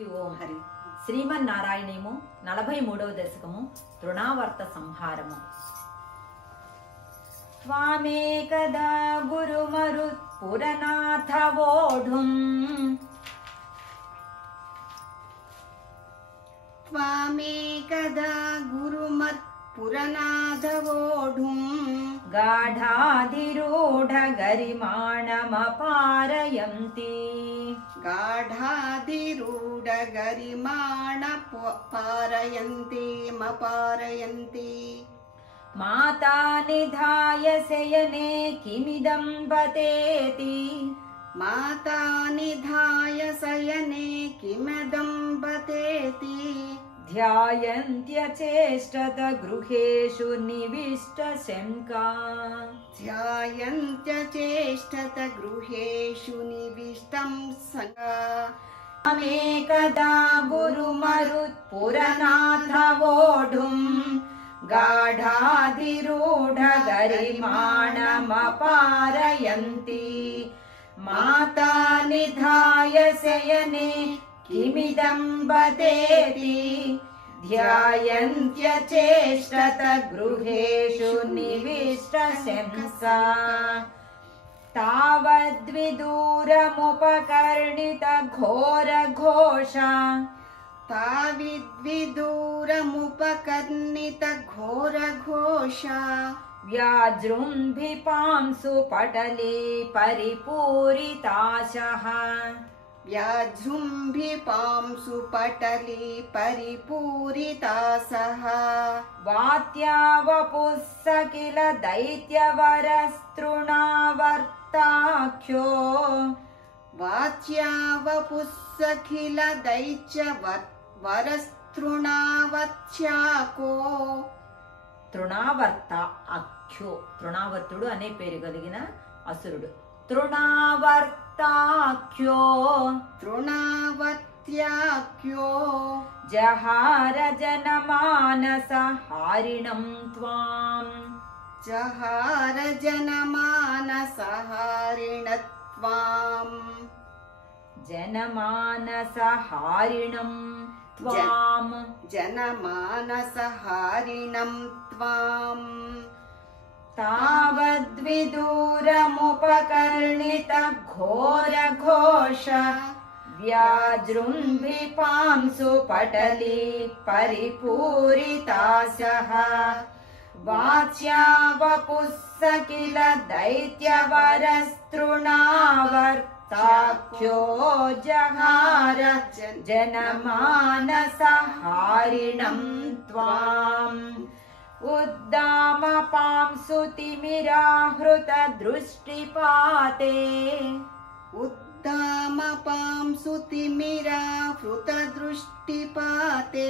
ఓం హరి శ్రీమన్నారాయణేమో నలభై మూడవ దశకము తృణావర్త సంహారము స్వామేకదా గురుమరుత్ పురనాథ వోఢుం त्वामेकदा गुरुमत्पुरनाथवोढुं గాఢాధిరూఢ గరిమాణమపారయంతి गाढाधिरूढगरिमाण पारयन्तिमपारयन्ति माता निधाय शयने किमिदं पतेति माता निधाय शयने किमिदं पतेति ध्यायन्त्यचेष्टत गृहेषु निविष्टशङ्का ध्यायन्त्यचेष्टत गृहेषु निविष्टं सङ्गा मेकदा गुरुमरुत्पुरनाथवोढुम् गाढाधिरूढगरिमाणमपारयन्ति माता निधाय शयने किमिदं वदेति ध्यायन्त्यचेष्टत गृहेषु निविष्टशंसा। तावद्विदूरमुपकर्णित घोरघोषा ताविद्विदूरमुपकर्णित घोरघोषा व्याजृम्भिपांसु पटले परिपूरिताशः व्याजृम्भिपांसु पटली परिपूरितासः वात्यावपुः स किल दैत्यवरस्तृणावर्ताख्यो वाच्यावपुस्सखिल दैत्य వరస్తృణావత్యాకో తృణావర్త అఖ్యో తృణావర్తుడు అనే పేరు కలిగిన అసురుడు తృణావర్తాఖ్యో ख्यो तृणवत्याख्यो। जहारजनमानसहारिणम् त्वाम्। जहारजनमानसहारिण त्वाम् जनमानसहारिणम् त्वाम्। जनमानसहारिणम् त्वाम्। तावद्विदूरमुपकर्णितघोरघोष व्याजृम्विपांसुपटली परिपूरिता सः वाच्या वपुः स किल दैत्यवरस्तृणावर्ताख्यो जहार जनमानसहारिणम् त्वाम् उद्दामपांसुतिमिराहृतदृष्टिपाते उद्दामपांसुतिमिराहृतदृष्टिपाते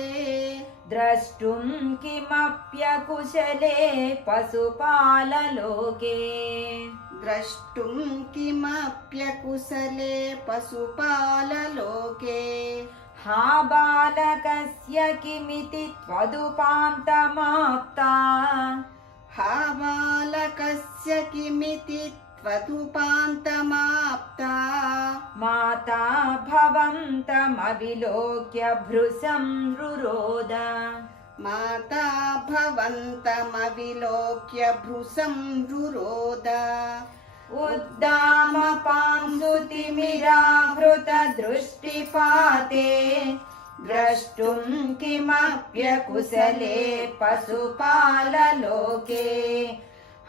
द्रष्टुं किमप्यकुशले पशुपाललोके। द्रष्टुं किमप्यकुशले पशुपाललोके। हा बालकस्य किमिति त्वदुपान्तमाप्ता हा बालकस्य किमिति त्वदुपान्तमाप्ता माता भवन्तमविलोक्य भृशं रुरोद माता भवन्तमविलोक्य भृशं रुरोद उद्दामपांसु तिमिराहृतदृष्टिपाते द्रष्टुं किमप्यकुशले पशुपाललोके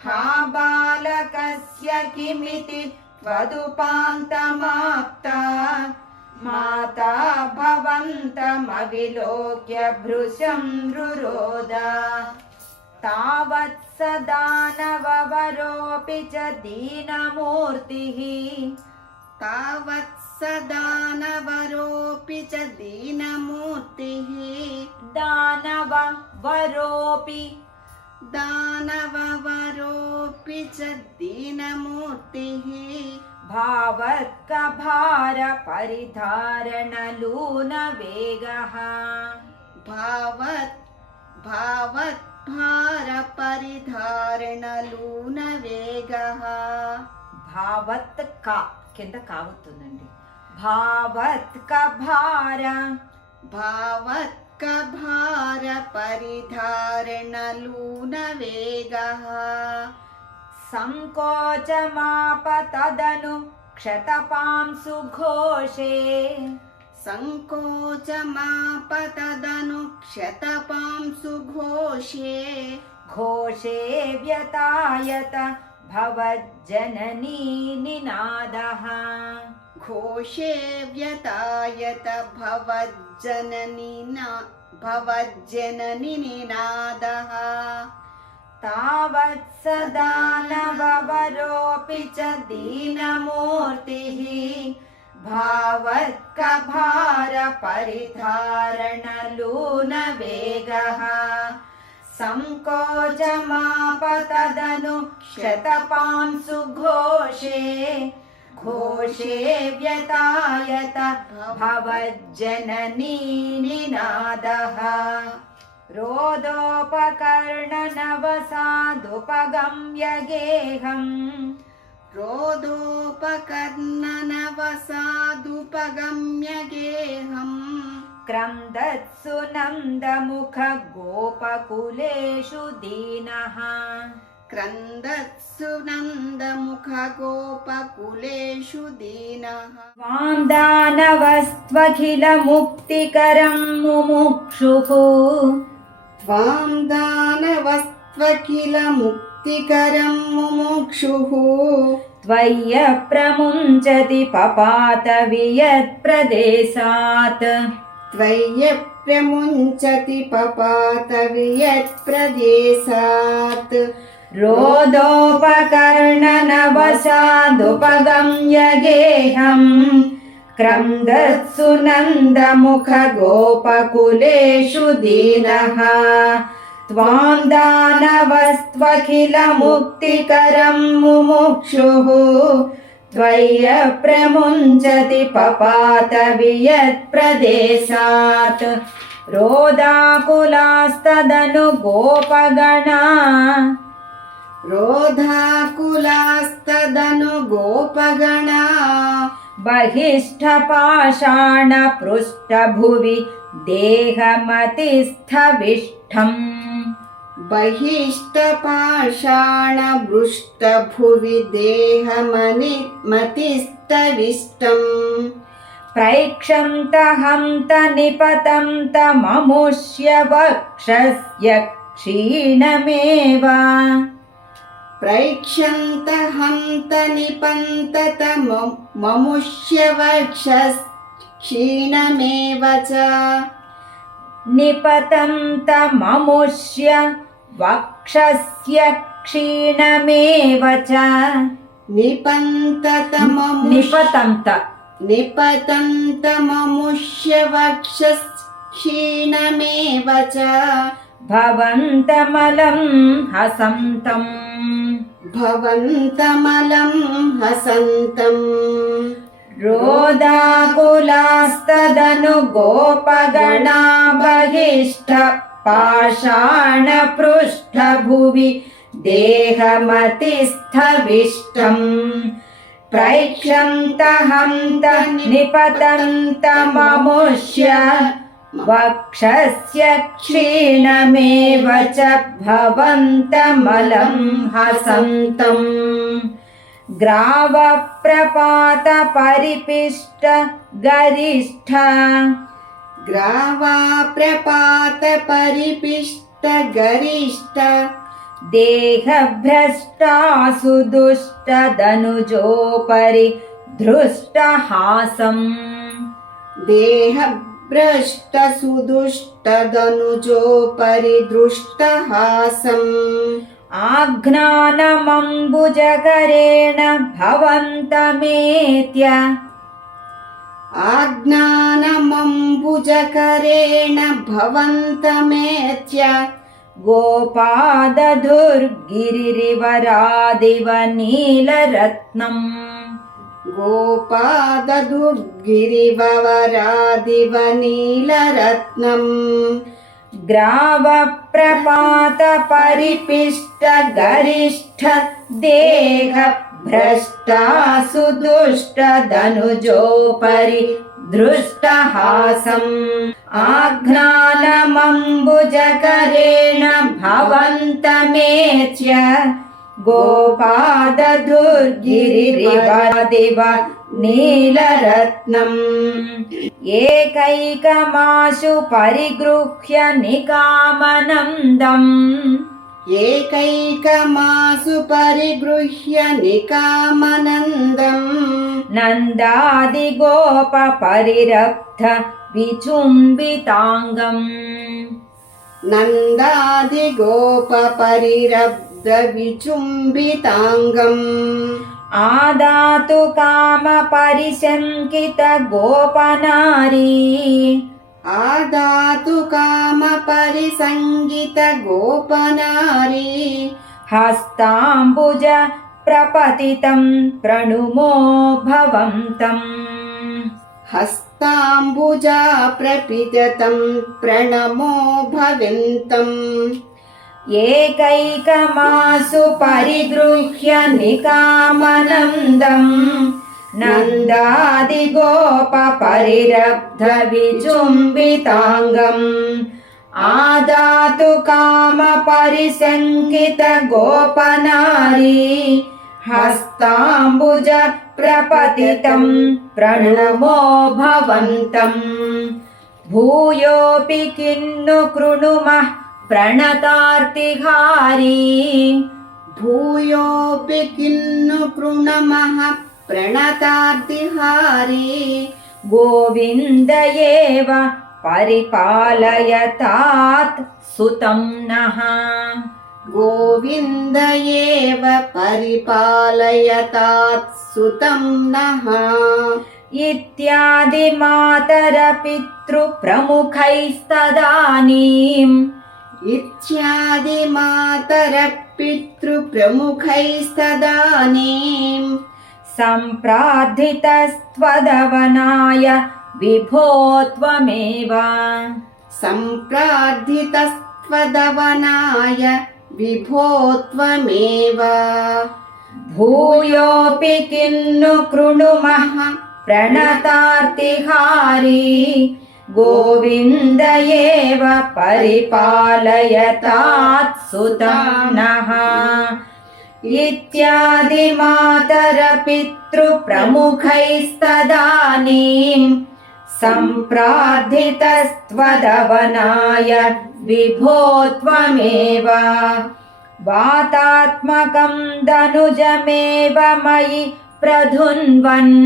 हा बालकस्य किमिति त्वदुपान्तमाप्ता माता भवन्तमविलोक्य भृशं रुरोद तावत् स दानववरोऽपि च दीनमूर्तिः। तावत् सदानवरोऽपि च दीनमूर्तिः। दानव दानववरोऽपि च दीनमूर्तिः। भावत्कभारपरिधारणलूनवेगः। भावत् भावत् వేగ భావత్ కా కింద కావుతుందండి భావత్ క భార। భావత్ క భార పరిధారణలూన వేగ సంకోచమాప తదను క్షతపాంసు ఘోషే। क्षतपांसु घोषे घोषे व्यतायत भवज्जननी निनादः। घोषे व्यतायत भवज्जननिना भवज्जननि निनादः। तावत् स दानववरोऽपि च दीनमूर्तिः भावत्कभारपरिधारणलूनवेगः सङ्कोचमाप तदनु शतपांसु घोषे घोषे व्यतायत भवज्जननी निनादः रोदोपकर्णनवसादुपगम्य गेहम् रोदोपकर्णनवसादुपगम्य गेहम् क्रन्दत्सु नन्दमुख गोपकुलेषु दीनः क्रन्दत्सु नन्दमुखगोपकुलेषु दीनः। त्वां दानवस्त्वखिलमुक्तिकरं मुमुक्षुः। त्वां दानवस्त्वखिल भक्तिकरं मुमुक्षुः। त्वय्य प्रमुञ्चति पपात वियत्प्रदेशात्। त्वय्य प्रमुञ्चति पपात पपातवि यत्प्रदेशात् रोधोपकर्णनवशादुपगम्यगेहम् क्रन्दत्सुनन्दमुखगोपकुलेषु दीनः। त्वां दानवस्त्वखिलमुक्तिकरं मुमुक्षुः त्वय्यप्रमुञ्चति पपात वियत्प्रदेशात् रोदाकुलास्तदनु गोपगणा रोधाकुलास्तदनु गोपगणा बहिष्ठपाषाणपृष्ठभुवि देहमतिस्थविष्ठम् बहिष्टपाषाणभृष्टभुवि देहमनि मतिस्तविष्टम् प्रैक्षन्तहं त निपतं तममुष्य वक्षस्य क्षीणमेव प्रैक्षन्त हन्त निपन्तत ममुष्य क्षीणमेव च निपतं तममुष्य वक्षस्य क्षीणमेव च निपन्तत निपतं त निपतन्त ममुष्य क्षीणमेव च भवन्तमलं हसन्तम् भवन्तमलं हसन्तम् रोदाकुलास्तदनु गोपगणा बहिष्ठ पाषाणपृष्ठभुवि देहमतिस्थविष्टम् प्रैक्षन्तहन्त निपतन्तममुष्य वक्षस्य क्षीणमेव च भवन्तमलं हसन्तम् ग्रावप्रपातपरिपिष्ट गरिष्ठ ग्रावाप्रपातपरिपिष्टगरिष्ठ देहभ्रष्टासु दुष्टदनुजोपरि धृष्टहासम् देहभ्रष्टसुदुष्टदनुजोपरि दृष्टहासम् आज्ञानमम्बुजकरेण भवन्तमेत्य आज्ञानमम्बुजकरेण भवन्तमेत्य गोपादधुर्गिरिरिवरादिव नीलरत्नम् गोपाददुर्गिरिवरादिव नीलरत्नम् ग्रावप्रपातपरिपिष्ट भ्रष्टासु दुष्टधनुजोपरि दृष्टहासम् आघ्नानमम्बुजकरेण भवन्तमेत्य गोपादधुर्गिरिरिवादिव नीलरत्नम् एकैकमाशु परिगृह्य निकामनन्दम् ఏకైకమాసు పరిగృహ్య నికామనందం. నందాది గోప పరిరప్త విచుంబితాంగం. నందాది గోప పరిరబ్ద విచుంబితాంగం. ఆదాతు కామ పరిశంకిత గోపనారీ आदातु कामपरिसङ्गितगोपनारी हस्ताम्बुज प्रपतितं प्रणुमो भवन्तम् हस्ताम्बुजा प्रपिततं प्रणमो भवन्तम् एकैकमासु परिगृह्य निकामनन्दम् नन्दादिगोपपरिरब्धविचुम्बिताङ्गम् आदातु कामपरिशङ्कितगोपनारी हस्ताम्बुज प्रपतितं प्रणमो भवन्तम् भूयोऽपि किन्नु कृणुमः प्रणतार्तिहारी भूयोऽपि किन्नु कृणमः प्रणताब्दिहारी गोविन्द एव परिपालयतात् सुतं नः गोविन्द एव परिपालयतात् सुतं नः इत्यादिमातरपितृप्रमुखैस्तदानीम् इत्यादिमातरपितृप्रमुखैस्तदानीम् सम्प्रार्थितस्त्वदवनाय विभो त्वमेव सम्प्रार्थितस्त्वदवनाय विभो त्वमेव भूयोऽपि किन्नु कृणुमः प्रणतार्तिहारी गोविन्द एव परिपालयतात् सुतानः इत्यादिमातरपितृप्रमुखैस्तदानीम् सम्प्रार्थितस्त्वदवनाय विभो त्वमेव वातात्मकम् धनुजमेव मयि प्रधुन्वन्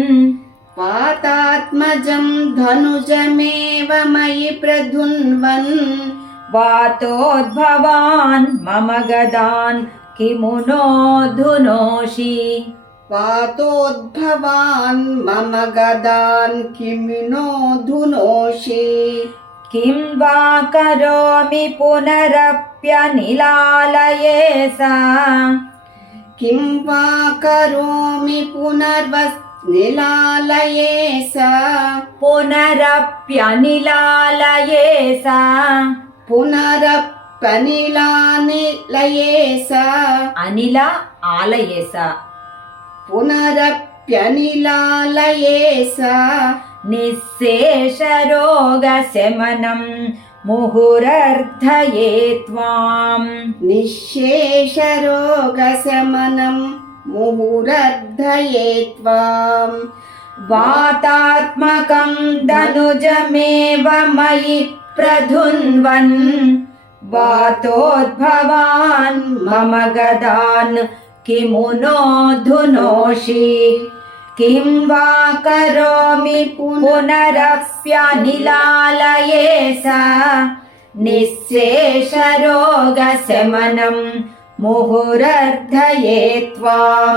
मातात्मजम् धनुजमेव मयि प्रधुन्वन् वातोद्भवान् मम गदान् किमुनो धुनोषि। वातोद्भवान् मम गदान् किमिनो धुनोषि। किं वा करोमि पुनरप्यनिलालये सा। किं वा करोमि पुनर्वनिलालये सा। पुनरप्यनिलालये सा। पुनरप् పనిలానిలయేస. అనిల ఆలయేస. పునరప్యనిలాలయేస. నిశేషరోగశమనం ముహురర్ధయే త్వాం. నిశేషరోగశమనం ముహురర్ధయే త్వాం. వాతాత్మకం ధనుజమేవ మయి ప్రధున్వన్. वातोद्भवान् मम गदान् किमु नोऽधुनोषि किं वा करोमि पुनरप्यनिलालये सा निःशेषरोगशमनं ముహురర్ధయే త్వాం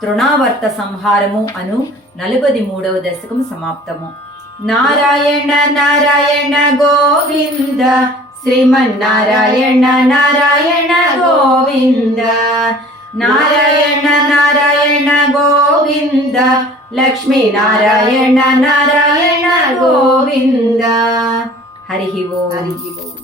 తృణావర్త సంహారము అను నలుపది మూడవ దశకం సమాప్తము నారాయణ నారాయణ గోవింద శ్రీమన్నారాయణ నారాయణ గోవింద నారాయణ నారాయణ గోవింద లక్ష్మీ నారాయణ నారాయణ గోవింద హరి ఓం హరి ఓం